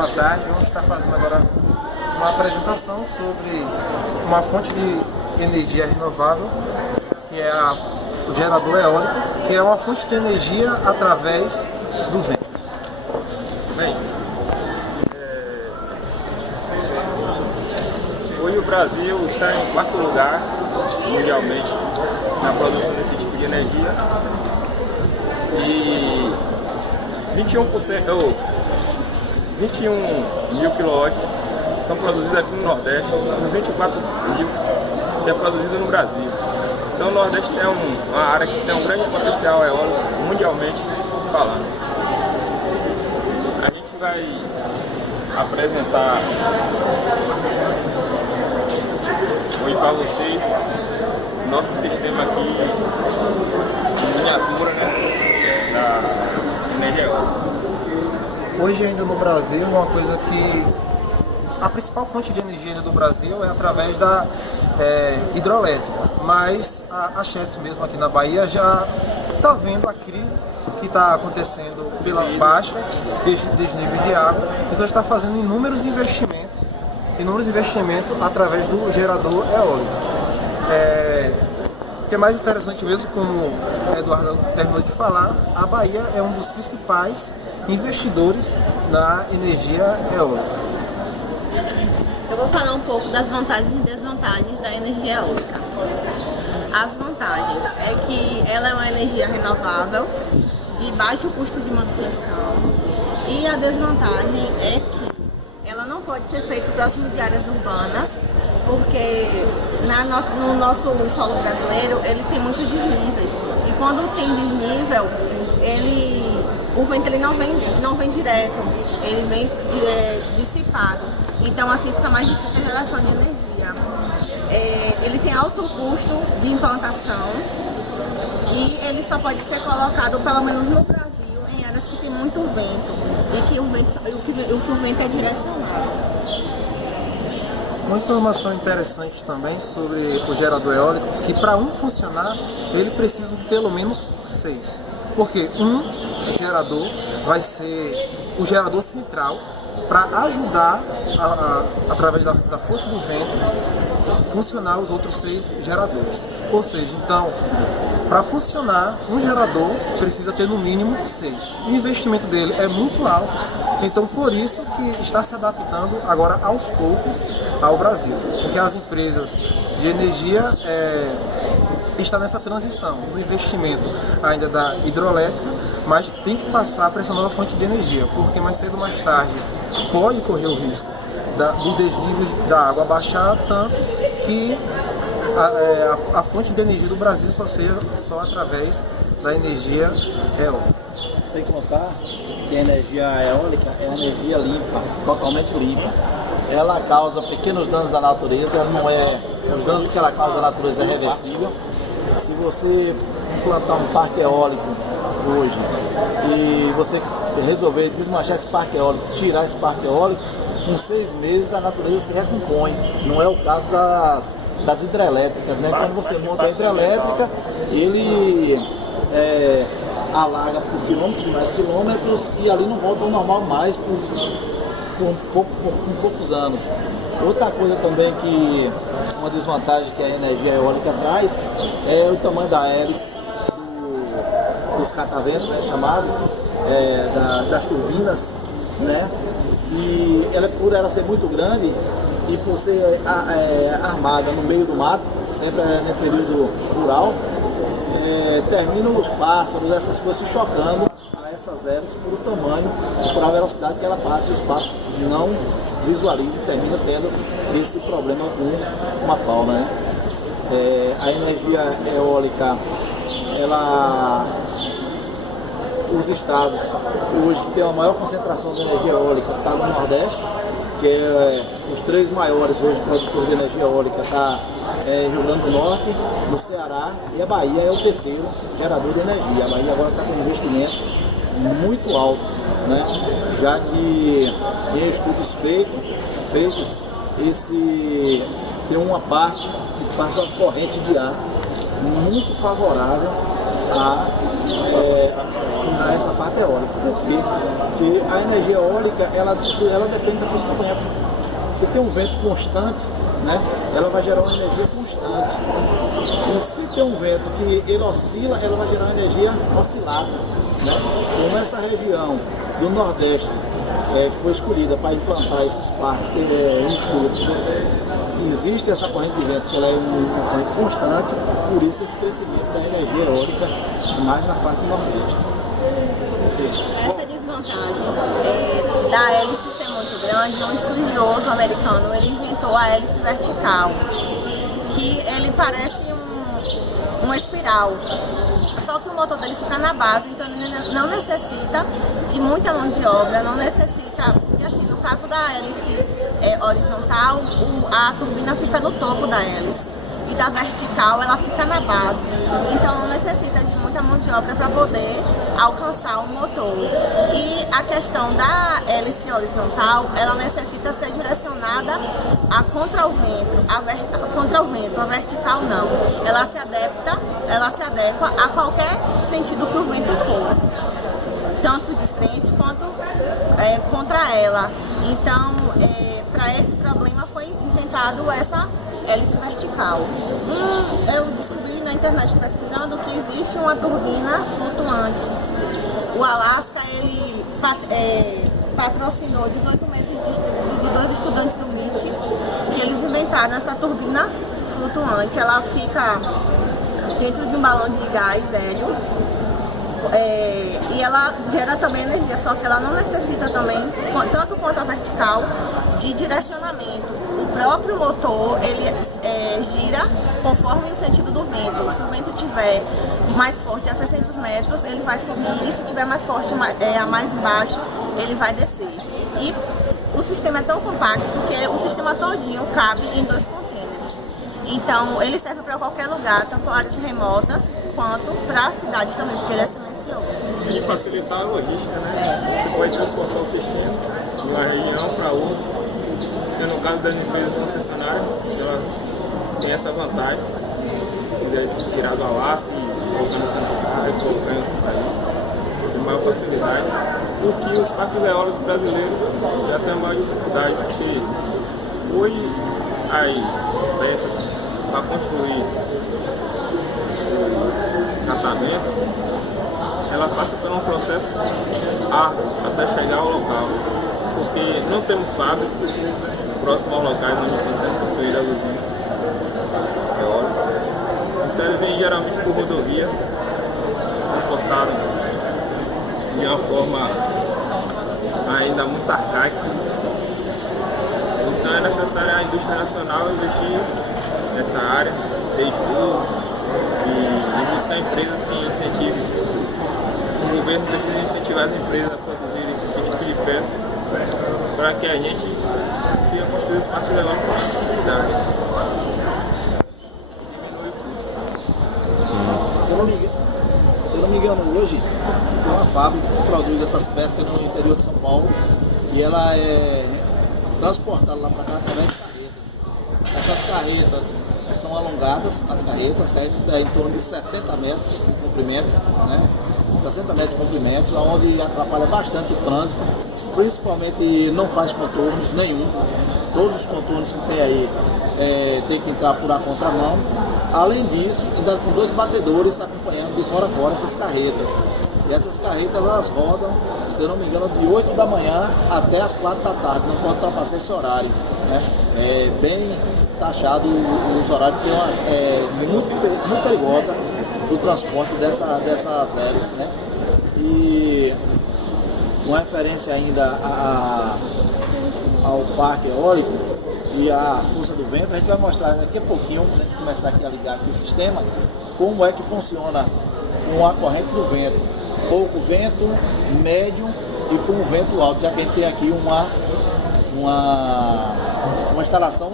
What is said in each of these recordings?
boa tarde. Vamos estar fazendo agora uma apresentação sobre uma fonte de energia renovável, que é o gerador eólico, que é uma fonte de energia através do vento. Bem, hoje o Brasil está em quarto lugar mundialmente na produção desse tipo de energia e 21 mil quilowatts são produzidos aqui no Nordeste, os 24 mil que é produzido no Brasil. Então o Nordeste é uma área que tem um grande potencial eólico mundialmente falando. A gente vai apresentar hoje para vocês nosso sistema aqui em miniatura, né, da energia eólica. Hoje ainda no Brasil, uma coisa que a principal fonte de energia do Brasil é através da hidroelétrica, mas a Chesf mesmo aqui na Bahia já está vendo a crise que está acontecendo pela baixa desnível de água, então está fazendo inúmeros investimentos através do gerador eólico. O que é mais interessante mesmo, como o Eduardo terminou de falar, a Bahia é um dos principais investidores na energia eólica. Eu vou falar um pouco das vantagens e desvantagens da energia eólica. As vantagens é que ela é uma energia renovável, de baixo custo de manutenção, e a desvantagem é que ela não pode ser feita próximo de áreas urbanas, porque no nosso solo brasileiro ele tem muitos desníveis, e quando tem desnível, o vento ele não vem direto, ele vem dissipado, então assim fica mais difícil a geração de energia. Ele tem alto custo de implantação e ele só pode ser colocado, pelo menos no Brasil, em áreas que tem muito vento e que o vento é direcionado. Uma informação interessante também sobre o gerador eólico, que para um funcionar, ele precisa de pelo menos 6. Porque um gerador vai ser o gerador central para ajudar, através da força do vento, funcionar os outros 6 geradores. Ou seja, então, para funcionar, um gerador precisa ter no mínimo 6. O investimento dele é muito alto, então por isso que está se adaptando agora aos poucos ao Brasil. Porque as empresas de energia estão nessa transição, no investimento ainda da hidroelétrica, mas tem que passar para essa nova fonte de energia, porque mais cedo ou mais tarde pode correr o risco do desnível da água baixar tanto que a fonte de energia do Brasil só seja só através da energia eólica. Sem contar que a energia eólica é energia limpa, totalmente limpa. Ela causa pequenos danos à natureza, os danos que ela causa à natureza é reversível. Se você implantar um parque eólico hoje e você resolver desmanchar esse parque eólico, tirar esse parque eólico, com 6 meses a natureza se recompõe. Não é o caso das hidrelétricas, né? Quando você monta a hidrelétrica, ele alaga por quilômetros e mais quilômetros e ali não volta ao normal mais por poucos anos. Outra coisa também que uma desvantagem que a energia eólica traz é o tamanho da hélice dos cataventos, né, chamados, das turbinas, né? E por ela ser muito grande e por ser armada no meio do mato, sempre no período rural, terminam os pássaros, essas coisas se chocando a essas hélices por o tamanho e por a velocidade que ela passa, e os pássaros não visualizam e termina tendo esse problema com uma fauna, né? A energia eólica, os estados hoje que tem a maior concentração de energia eólica está no Nordeste, que os 3 maiores hoje produtores de energia eólica está Rio Grande do Norte, no Ceará, e a Bahia é o terceiro gerador de energia. A Bahia agora está com um investimento muito alto, né? Já que em estudos feitos tem uma parte que passa uma corrente de ar muito favorável a essa parte eólica. Por quê? Porque a energia eólica ela depende da força do vento. Se tem um vento constante, né, ela vai gerar uma energia constante. E se tem um vento que ele oscila, ela vai gerar uma energia oscilada. Né? Como essa região do Nordeste que foi escolhida para implantar esses parques em estudos, existe essa corrente de vento que ela é uma corrente constante, por isso esse crescimento da energia eólica mais na parte do Nordeste. Essa desvantagem da hélice ser muito grande, um estudioso americano ele inventou a hélice vertical, que ele parece uma espiral, só que o motor dele fica na base, então ele não necessita de muita mão de obra, não necessita, porque assim, no caso da hélice horizontal, a turbina fica no topo da hélice, e da vertical ela fica na base, então não necessita de muita mão de obra para poder alcançar o motor. E a questão da hélice horizontal, ela necessita ser direcionada contra o vento, a vertical não. Ela se adequa a qualquer sentido que o vento for, tanto de frente quanto contra ela. Então, para esse problema foi inventado essa hélice vertical. Eu descobri na internet pesquisando que existe uma turbina flutuante. O Alasca, ele patrocinou 18 meses de estudo de 2 estudantes do MIT, que eles inventaram essa turbina flutuante. Ela fica dentro de um balão de gás hélio, e ela gera também energia, só que ela não necessita também, tanto quanto a vertical, de direcionamento. O próprio motor, ele gira conforme o sentido do vento. Se o vento estiver mais forte a 600 metros, ele vai subir, e se estiver mais forte a mais embaixo, ele vai descer. E o sistema é tão compacto que o sistema todinho cabe em 2 contêineres. Então, ele serve para qualquer lugar, tanto áreas remotas quanto para a cidade também, porque ele é silencioso. E facilitar a logística, né? Você pode transportar o sistema de uma região para outra. E no caso das empresas concessionárias, ela tem essa vantagem de tirar do Alasca e colocar no Canadá e colocar em outro país. Tem maior facilidade. O que os parques eólicos brasileiros já têm maior dificuldade, porque hoje as peças para construir os tratamentos, ela passa por um processo árduo até chegar ao local, porque não temos fábrica próximo aos locais onde estão sendo construídas as usinas eólicas. Então eles vêm geralmente por rodovias, transportados de uma forma ainda muito arcaica. Então é necessário a indústria nacional investir nessa área, ter estudos e buscar empresas que incentivem. O governo precisa incentivar as empresas a produzirem esse tipo de peça para que a gente consiga construir os parques eólicos com facilidade. Se eu não me engano, hoje tem uma fábrica que produz essas pescas no interior de São Paulo e ela é transportada lá para cá através de carretas. Essas carretas são alongadas, as carretas em torno de 60 metros de comprimento, né? 60 metros de comprimento, onde atrapalha bastante o trânsito, principalmente não faz contornos nenhum. Todos os contornos que tem aí tem que entrar por a contramão. Além disso, ainda com 2 batedores acompanhando de fora a fora essas carretas. E essas carretas elas rodam, se eu não me engano, de 8 da manhã até as 4 da tarde, não pode ultrapassar esse horário. Né? É bem taxado os horários, porque é muito perigosa o transporte dessas hélices. Né? E com referência ainda ao parque eólico e a força do vento, a gente vai mostrar daqui a pouquinho, né, começar aqui a ligar aqui o sistema, como é que funciona com a corrente do vento, pouco vento, médio e com o vento alto, já que a gente tem aqui uma instalação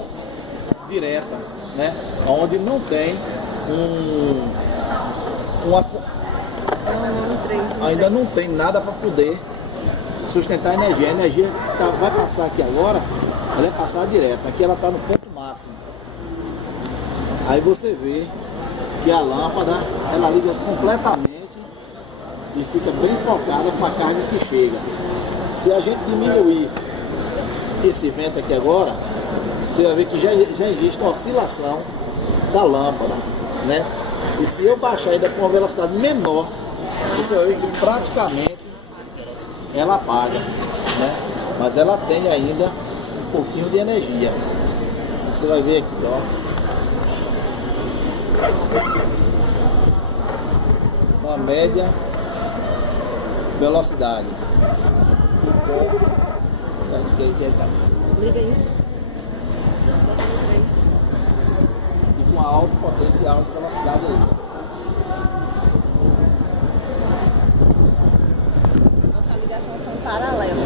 direta, né, onde não tem ainda não tem nada para poder sustentar a energia. A energia vai passar aqui agora, ela é passar direto. Aqui ela está no ponto máximo. Aí você vê que a lâmpada ela liga completamente e fica bem focada com a carga que chega. Se a gente diminuir esse vento aqui agora, você vai ver que já existe uma oscilação da lâmpada, né? E se eu baixar ainda com uma velocidade menor, você vai ver que praticamente ela apaga, né? Mas ela tem ainda um pouquinho de energia. Você vai ver aqui, ó. Uma média velocidade. Liga aí. E com a alta potência e alta velocidade aí. Nossa ligação são paralelas.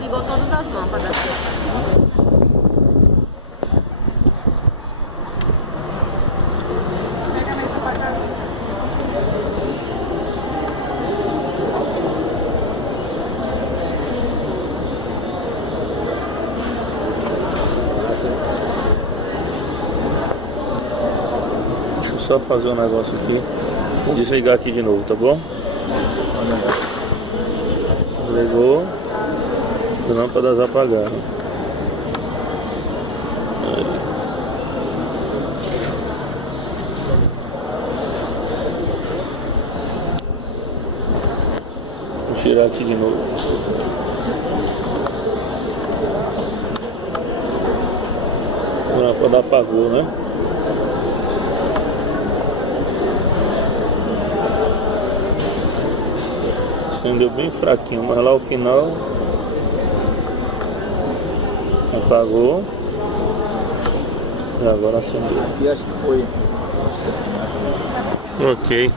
Ligou todas as lâmpadas. Deixa eu só fazer um negócio aqui. Vou desligar aqui de novo, tá bom? Desligou. As lâmpadas apagaram. Aí. Vou tirar aqui de novo. A lâmpada apagou, né? Acendeu bem fraquinho, mas lá ao final apagou e agora acendeu. Aqui acho que foi. Ok.